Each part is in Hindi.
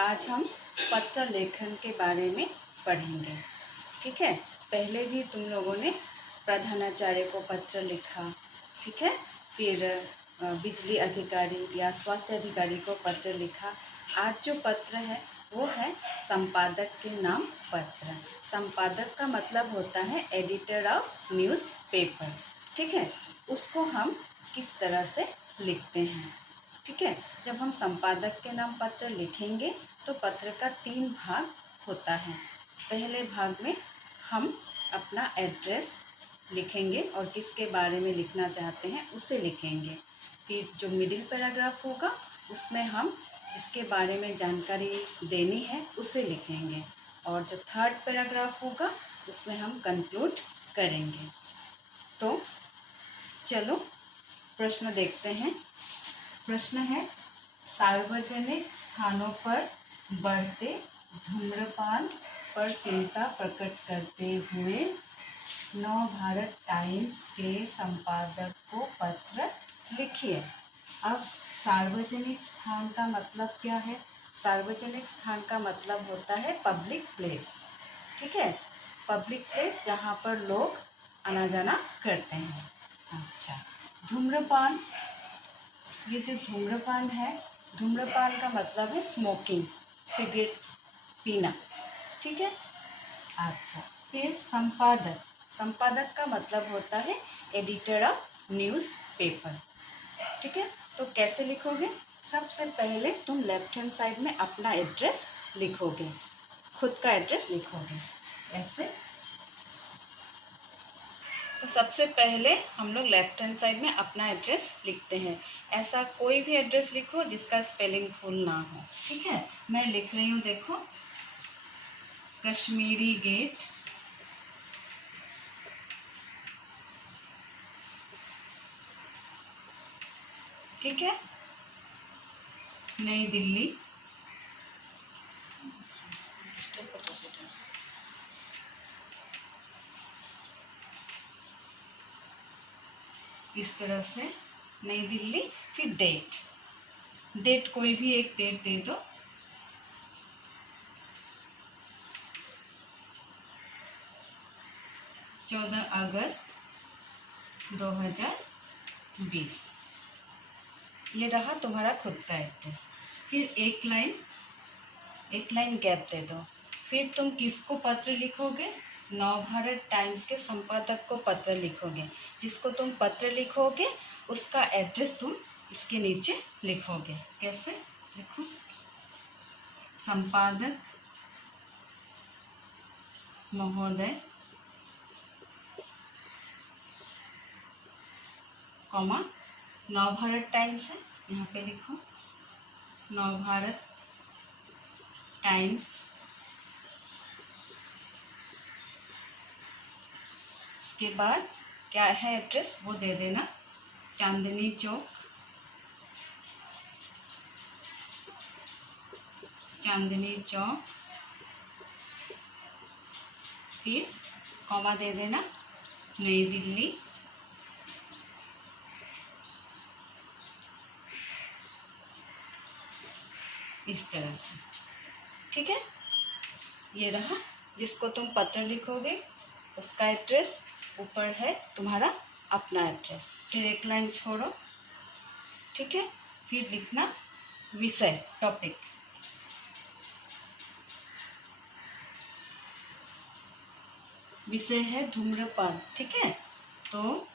आज हम पत्र लेखन के बारे में पढ़ेंगे। ठीक है, पहले भी तुम लोगों ने प्रधानाचार्य को पत्र लिखा, ठीक है, फिर बिजली अधिकारी या स्वास्थ्य अधिकारी को पत्र लिखा। आज जो पत्र है वो है संपादक के नाम पत्र। संपादक का मतलब होता है एडिटर ऑफ न्यूज़पेपर। ठीक है, उसको हम किस तरह से लिखते हैं। ठीक है, जब हम संपादक के नाम पत्र लिखेंगे तो पत्र का 3 भाग होता है। पहले भाग में हम अपना एड्रेस लिखेंगे और किसके बारे में लिखना चाहते हैं उसे लिखेंगे। फिर जो मिडिल पैराग्राफ होगा उसमें हम जिसके बारे में जानकारी देनी है उसे लिखेंगे और जो थर्ड पैराग्राफ होगा उसमें हम कंक्लूड करेंगे। तो चलो प्रश्न देखते हैं। प्रश्न है, सार्वजनिक स्थानों पर बढ़ते धूम्रपान पर चिंता प्रकट करते हुए नव भारत टाइम्स के संपादक को पत्र लिखिए। अब सार्वजनिक स्थान का मतलब क्या है? सार्वजनिक स्थान का मतलब होता है पब्लिक प्लेस। ठीक है, पब्लिक प्लेस जहाँ पर लोग आना जाना करते हैं। अच्छा, धूम्रपान, ये जो धूम्रपान है, धूम्रपान का मतलब है स्मोकिंग, सिगरेट पीना। ठीक है, अच्छा, फिर संपादक, संपादक का मतलब होता है एडिटर ऑफ न्यूज़पेपर। ठीक है, तो कैसे लिखोगे? सबसे पहले तुम लेफ्ट हैंड साइड में अपना एड्रेस लिखोगे, खुद का एड्रेस लिखोगे ऐसे। तो सबसे पहले हम लोग लेफ्ट हैंड साइड में अपना एड्रेस लिखते हैं। ऐसा कोई भी एड्रेस लिखो जिसका स्पेलिंग भूल ना हो। ठीक है, मैं लिख रही हूँ, देखो, कश्मीरी गेट, ठीक है, नई दिल्ली, इस तरह से नई दिल्ली। फिर डेट, डेट कोई भी एक डेट दे दो, अगस्त 2020। ये रहा तुम्हारा खुद का एड्रेस। फिर एक लाइन गैप दे दो। फिर तुम किसको पत्र लिखोगे? नव भारत टाइम्स के संपादक को पत्र लिखोगे। जिसको तुम पत्र लिखोगे उसका एड्रेस तुम इसके नीचे लिखोगे। कैसे? देखो, संपादक महोदय, कॉमा, नव भारत टाइम्स है, यहाँ पे लिखो नव भारत टाइम्स। उसके बाद क्या है एड्रेस वो दे देना, चांदनी चौक, चांदनी चौक, फिर कॉमा दे देना, नई दिल्ली, इस तरह से। ठीक है, ये रहा जिसको तुम पत्र लिखोगे उसका एड्रेस, ऊपर है तुम्हारा अपना एड्रेस। फिर एक लाइन छोड़ो, ठीक है, फिर लिखना विषय, टॉपिक। विषय है धूम्रपान। ठीक है, तो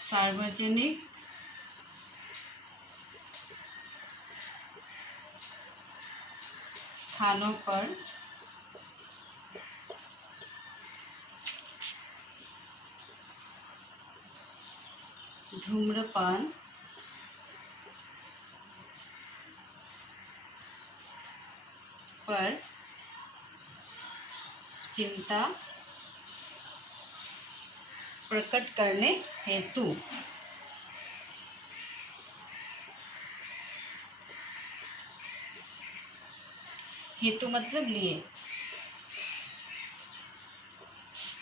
सार्वजनिक स्थानों पर धूम्रपान पर चिंता प्रकट करने हेतु मतलब लिए।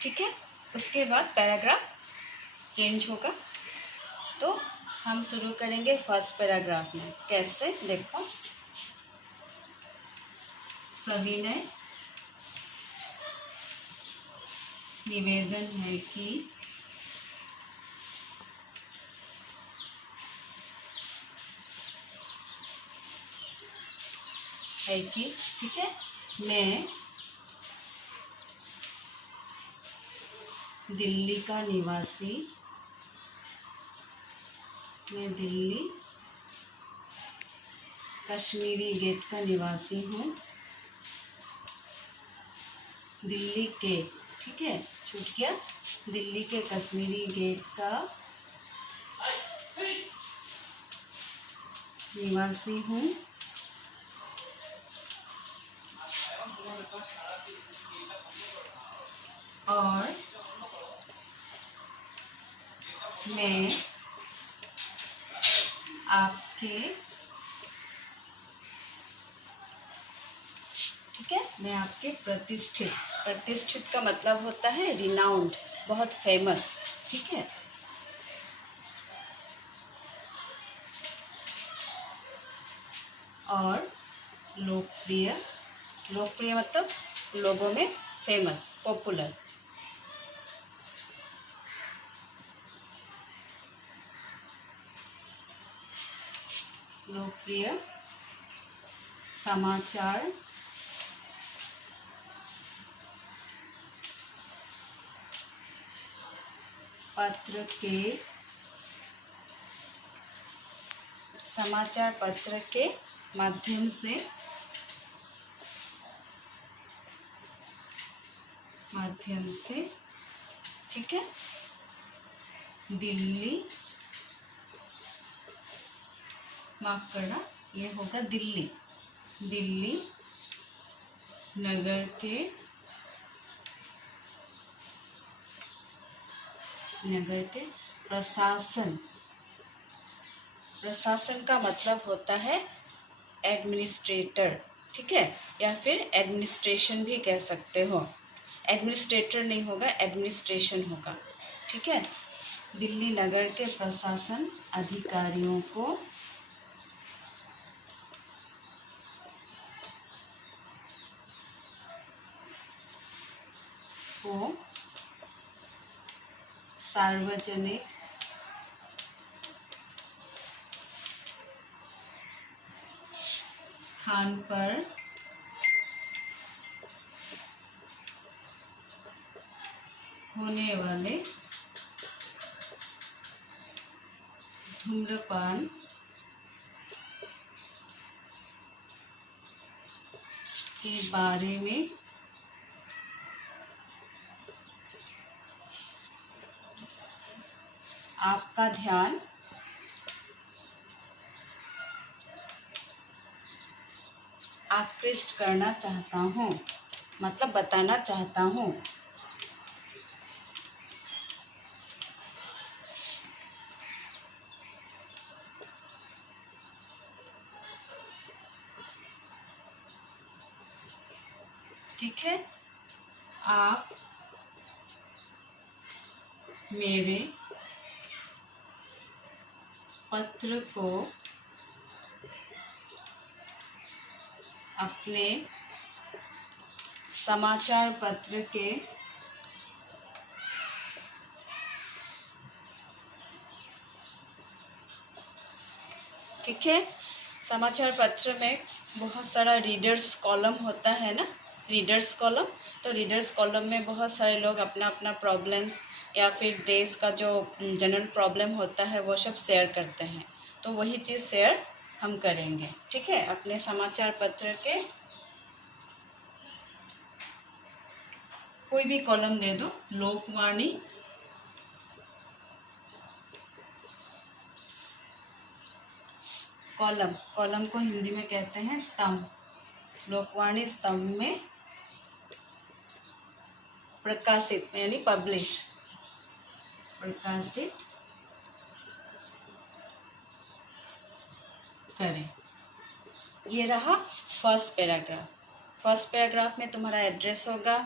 ठीक है, उसके बाद पैराग्राफ चेंज होगा। तो हम शुरू करेंगे फर्स्ट पैराग्राफ में। कैसे? देखो, सविनय निवेदन है कि ठीक है, मैं दिल्ली का निवासी, मैं दिल्ली कश्मीरी गेट का निवासी हूँ। दिल्ली के, ठीक है, छूट गया, दिल्ली के कश्मीरी गेट का निवासी हूँ। और मैं आपके, ठीक है, मैं आपके प्रतिष्ठित का मतलब होता है रिनाउंड, बहुत फेमस, ठीक है, और लोकप्रिय मतलब लोगों में फेमस, पॉपुलर, लोकप्रिय समाचार पत्र के माध्यम से, ठीक है, दिल्ली, माफ करना, ये होगा दिल्ली नगर के प्रशासन का मतलब होता है एडमिनिस्ट्रेटर, ठीक है, या फिर एडमिनिस्ट्रेशन भी कह सकते हो। एडमिनिस्ट्रेटर नहीं होगा, एडमिनिस्ट्रेशन होगा, ठीक है। दिल्ली नगर के प्रशासन अधिकारियों को सार्वजनिक स्थान पर होने वाले धूम्रपान के बारे में आपका ध्यान आकृष्ट करना चाहता हूँ, मतलब बताना चाहता हूँ, ठीक है। आप मेरे पत्र को अपने समाचार पत्र के ठीक है, समाचार पत्र में बहुत सारा रीडर्स कॉलम होता है ना, रीडर्स कॉलम, तो रीडर्स कॉलम में बहुत सारे लोग अपना अपना प्रॉब्लम्स या फिर देश का जो जनरल प्रॉब्लम होता है वो सब शेयर करते हैं, तो वही चीज़ शेयर हम करेंगे, ठीक है। अपने समाचार पत्र के कोई भी कॉलम दे दो, लोकवाणी, कॉलम को हिंदी में कहते हैं स्तंभ, लोकवाणी स्तंभ में प्रकाशित यानी प्रकाशित करें। ये रहा फर्स्ट पैराग्राफ में तुम्हारा एड्रेस होगा,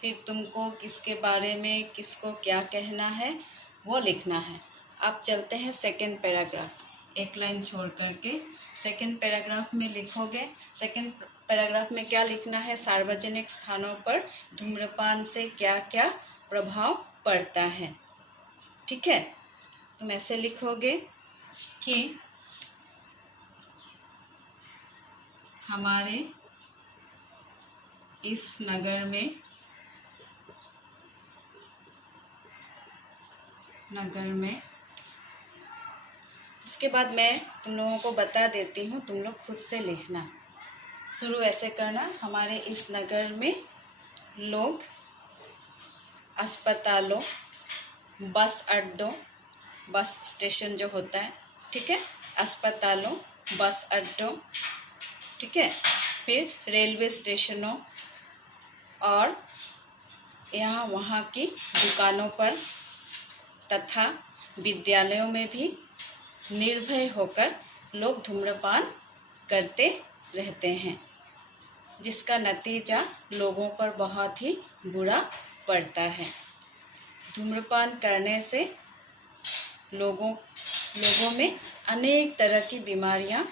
फिर तुमको किसके बारे में, किसको क्या कहना है वो लिखना है। अब चलते हैं सेकंड पैराग्राफ, एक लाइन छोड़ करके सेकंड पैराग्राफ में लिखोगे। सेकंड पैराग्राफ में क्या लिखना है? सार्वजनिक स्थानों पर धूम्रपान से क्या क्या प्रभाव पड़ता है। ठीक है, तुम ऐसे लिखोगे कि हमारे इस नगर में उसके बाद मैं तुम लोगों को बता देती हूँ, तुम लोग खुद से लिखना। शुरू ऐसे करना, हमारे इस नगर में लोग अस्पतालों, बस अड्डों, बस स्टेशन जो होता है, ठीक है, अस्पतालों, बस अड्डों, ठीक है, फिर रेलवे स्टेशनों और यहाँ वहाँ की दुकानों पर तथा विद्यालयों में भी निर्भय होकर लोग धूम्रपान करते रहते हैं, जिसका नतीजा लोगों पर बहुत ही बुरा पड़ता है। धूम्रपान करने से लोगों में अनेक तरह की बीमारियां,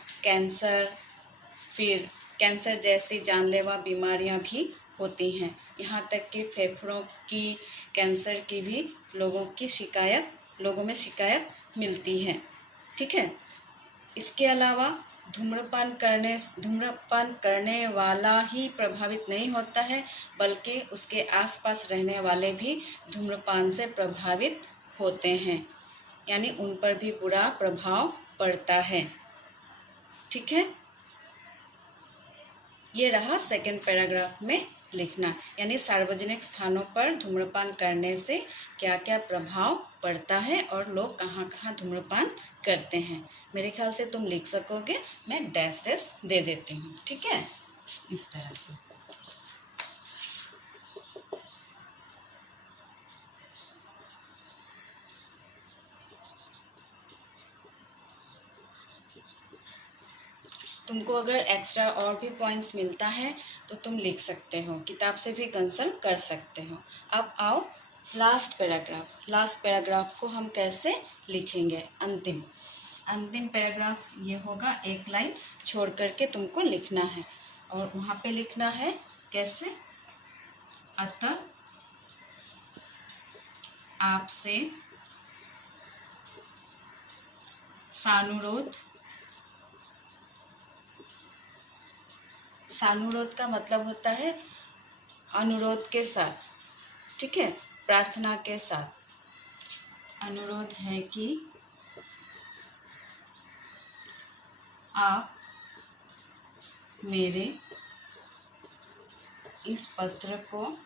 फिर कैंसर जैसी जानलेवा बीमारियां भी होती हैं। यहाँ तक कि फेफड़ों की कैंसर की भी लोगों में शिकायत मिलती है। ठीक है, इसके अलावा धूम्रपान करने वाला ही प्रभावित नहीं होता है, बल्कि उसके आसपास रहने वाले भी धूम्रपान से प्रभावित होते हैं, यानी उन पर भी बुरा प्रभाव पड़ता है। ठीक है, ये रहा सेकंड पैराग्राफ में लिखना, यानी सार्वजनिक स्थानों पर धूम्रपान करने से क्या क्या प्रभाव पड़ता है और लोग कहाँ कहाँ धूम्रपान करते हैं। मेरे ख्याल से तुम लिख सकोगे, मैं डैश दे देती हूँ। ठीक है, इस तरह से। तुमको अगर एक्स्ट्रा और भी पॉइंट्स मिलता है तो तुम लिख सकते हो, किताब से भी कंसल्ट कर सकते हो। अब आओ लास्ट पैराग्राफ को हम कैसे लिखेंगे। अंतिम पैराग्राफ ये होगा, एक लाइन छोड़ करके तुमको लिखना है और वहाँ पे लिखना है कैसे, अतः आपसे सानुरोध का मतलब होता है अनुरोध के साथ, ठीक है, प्रार्थना के साथ अनुरोध है कि आप मेरे इस पत्र को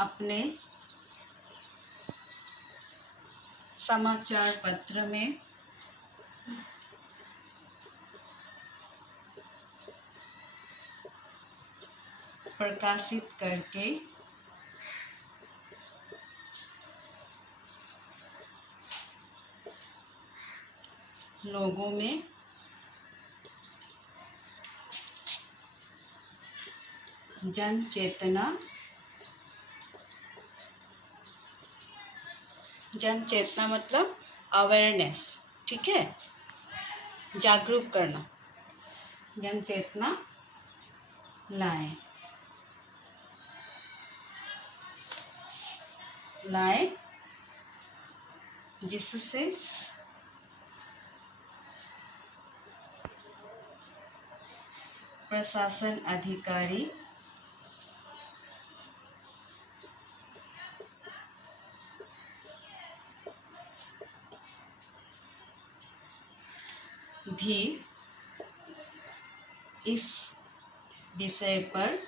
अपने समाचार पत्र में प्रकाशित करके लोगों में जन चेतना मतलब अवेयरनेस, ठीक है, जागरूक करना, जन चेतना लाए जिससे प्रशासन अधिकारी भी इस विषय पर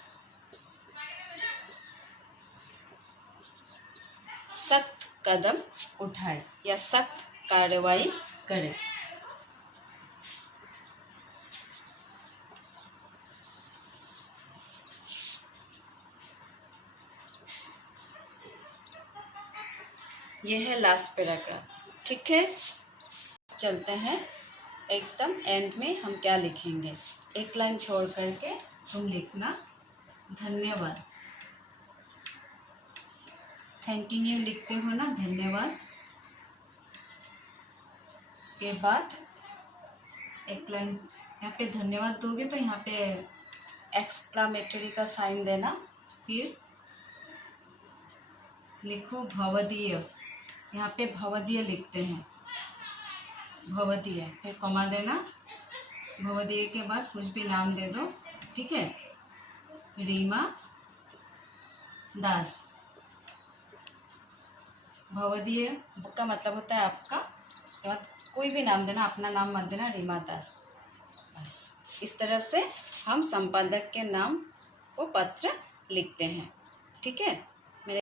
सख्त कदम उठाए या सख्त कार्रवाई करे। यह है लास्ट पैराग्राफ। ठीक है, चलते हैं एकदम एंड में हम क्या लिखेंगे। एक लाइन छोड़ करके तुम लिखना धन्यवाद। थैंकिंग यू लिखते हो ना, धन्यवाद। उसके बाद एक लाइन यहाँ पे धन्यवाद दोगे तो यहाँ पे एक्सक्लामेटरी का साइन देना, फिर लिखो भवदीय, यहाँ पे भवदीय लिखते हैं, भवदीय, फिर कॉमा देना, भवदीय के बाद कुछ भी नाम दे दो, ठीक है, रीमा दास। भवदीय का मतलब होता है आपका, उसके बाद कोई भी नाम देना, अपना नाम मत देना, रीमा दास। बस इस तरह से हम संपादक के नाम को पत्र लिखते हैं, ठीक है।